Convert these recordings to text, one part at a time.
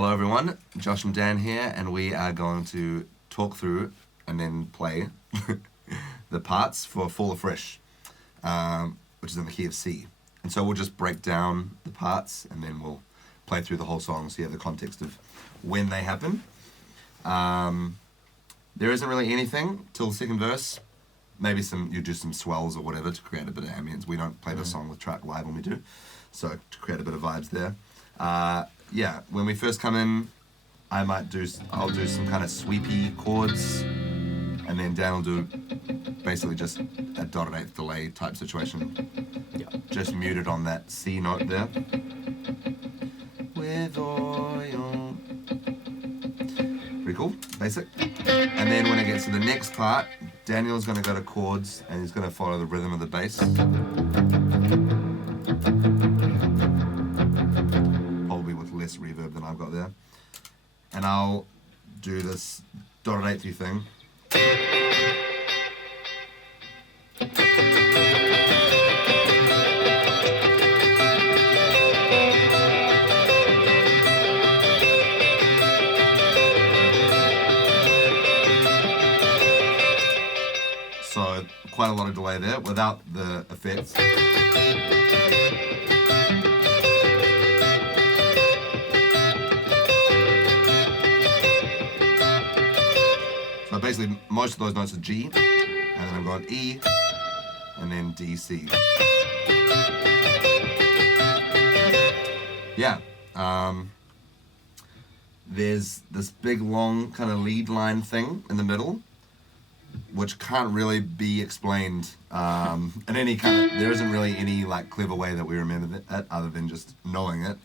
Hello everyone, Josh and Dan here, and we are going to talk through and then play the parts for Fall Afresh, which is in the key of C. And so we'll just break down the parts and then we'll play through the whole song so you have the context of when they happen. There isn't really anything till the second verse. Maybe you do some swells or whatever to create a bit of ambience. We don't play the song with track live when we do, so to create a bit of vibes there. Yeah, when we first come in, I'll do some kind of sweepy chords, and then Dan will do basically just a dotted eighth delay type situation. Yeah. Just muted on that C note there. With oil. Pretty cool, basic. And then when it gets to the next part, Daniel's going to go to chords and he's going to follow the rhythm of the bass. Probably with less reverb than I've got there. And I'll do this dotted eighth thing. So quite a lot of delay there without the effects. So basically most of those notes are G, and then I'm going E, and then D, C. Yeah. There's this big long kind of lead line thing in the middle, which can't really be explained in any kind of, there isn't really any like clever way that we remember it other than just knowing it.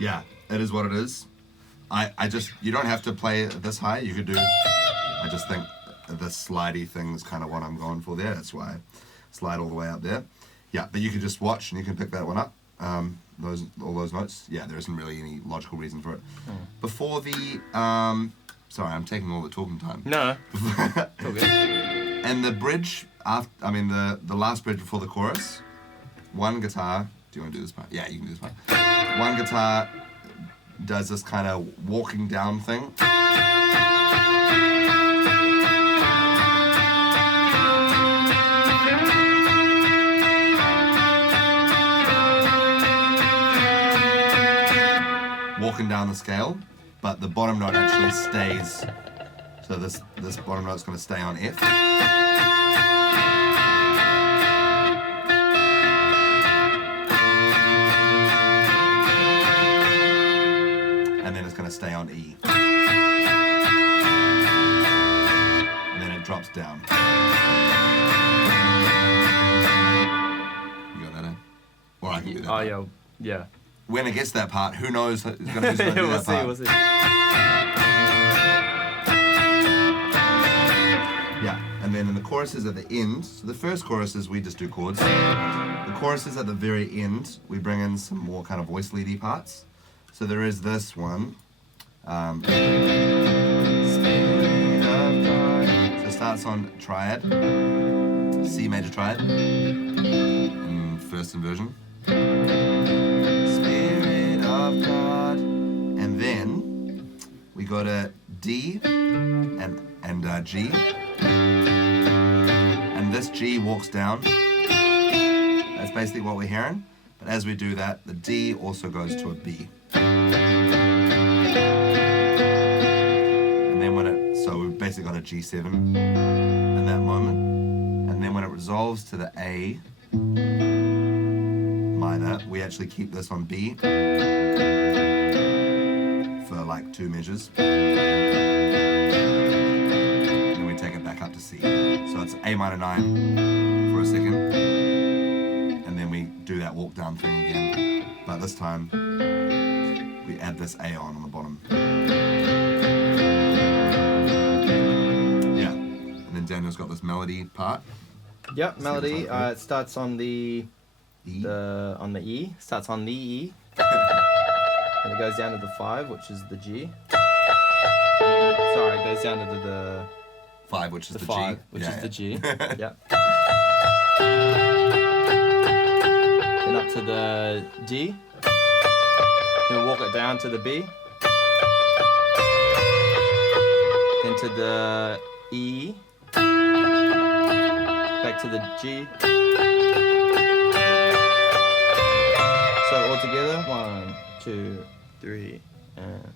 Yeah, it is what it is. You don't have to play this high, you could do, I just think this slidey thing is kind of what I'm going for there, that's why I slide all the way up there. Yeah, but you can just watch and you can pick that one up, all those notes. Yeah, there isn't really any logical reason for it. Before the, sorry, I'm taking all the talking time. No. It's all good. And the bridge, the last bridge before the chorus, one guitar, do you want to do this part? Yeah, you can do this part. One guitar does this kind of walking down thing. Walking down the scale, but the bottom note actually stays. So this bottom note's going to stay on F. And then it's going to stay on E. And then it drops down. You got that, eh? Or I can do that. Oh, yeah. Yeah. When it gets to that part, who knows who's going to do that part. We'll see. Yeah, and then in the choruses at the end, so the first choruses we just do chords. The choruses at the very end, we bring in some more kind of voice leady parts. So there is this one. So it starts on triad, C major triad, in first inversion. Spirit of God. And then we go to D and G. And this G walks down. That's basically what we're hearing. But as we do that, the D also goes to a B. And then so we've basically got a G7 in that moment. And then when it resolves to the A minor, we actually keep this on B for like 2 measures. And then we take it back up to C. So it's A minor 9 for a second. And then we do that walk down thing again. But this time, we add this A on the bottom. Yeah, and then Daniel's got this melody part. Yep, melody. Same time. It starts on the E. on the E. Starts on the E. And it goes down to the 5, which is the G. Sorry, it goes down to the 5, which is the 5, G. which Yeah, is the G. yeah. Yep. Then up to the D. Then walk it down to the B. Then to the E. Back to the G. So all together, 1, 2, 3, and.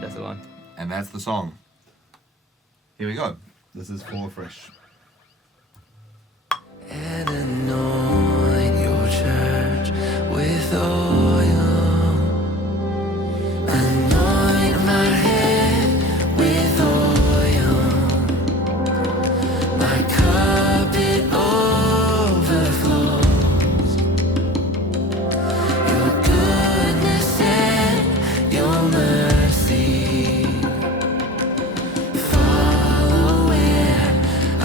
That's the line. And that's the song. Here we go. This is for Afresh. And anoint your church with oil. Anoint my head with oil. My cup it overflows. Your goodness and your mercy follow where I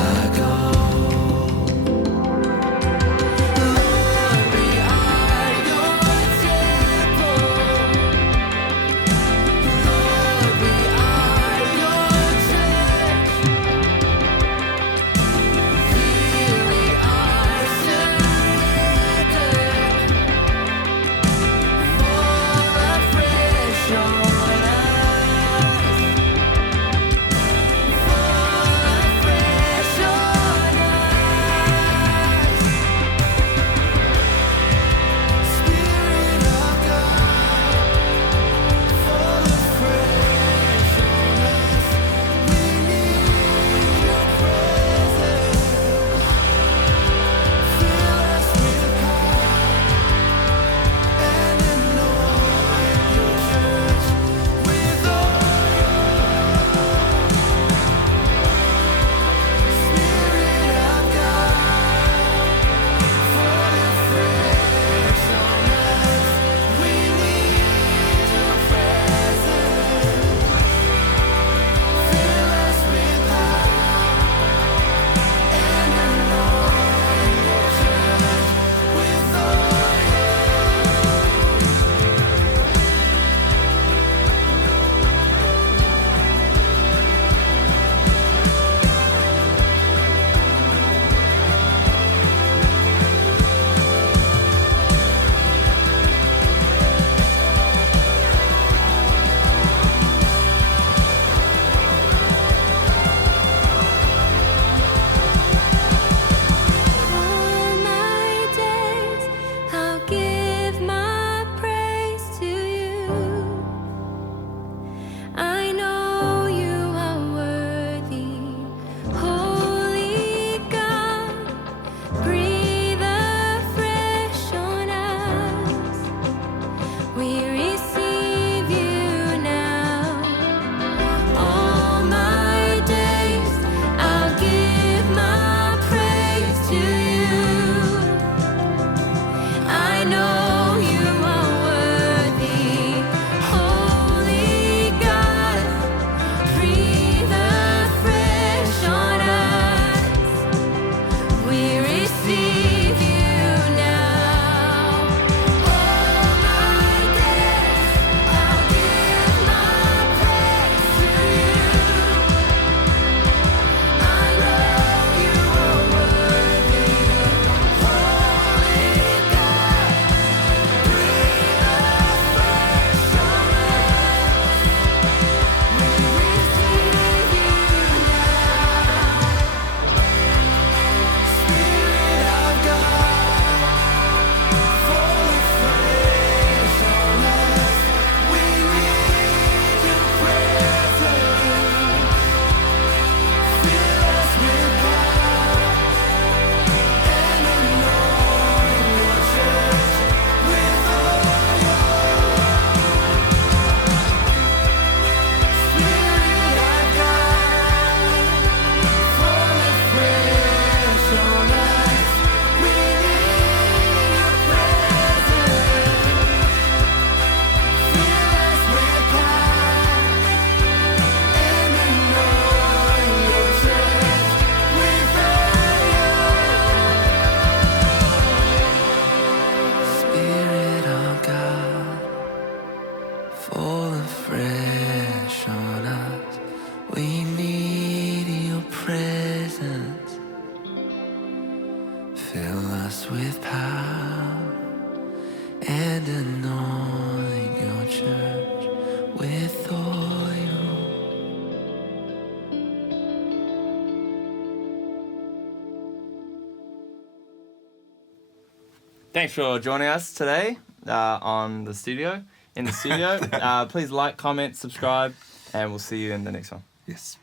us with power and anoint your church with oil. Thanks for joining us today in the studio. Please like, comment, subscribe, and we'll see you in the next one. Yes.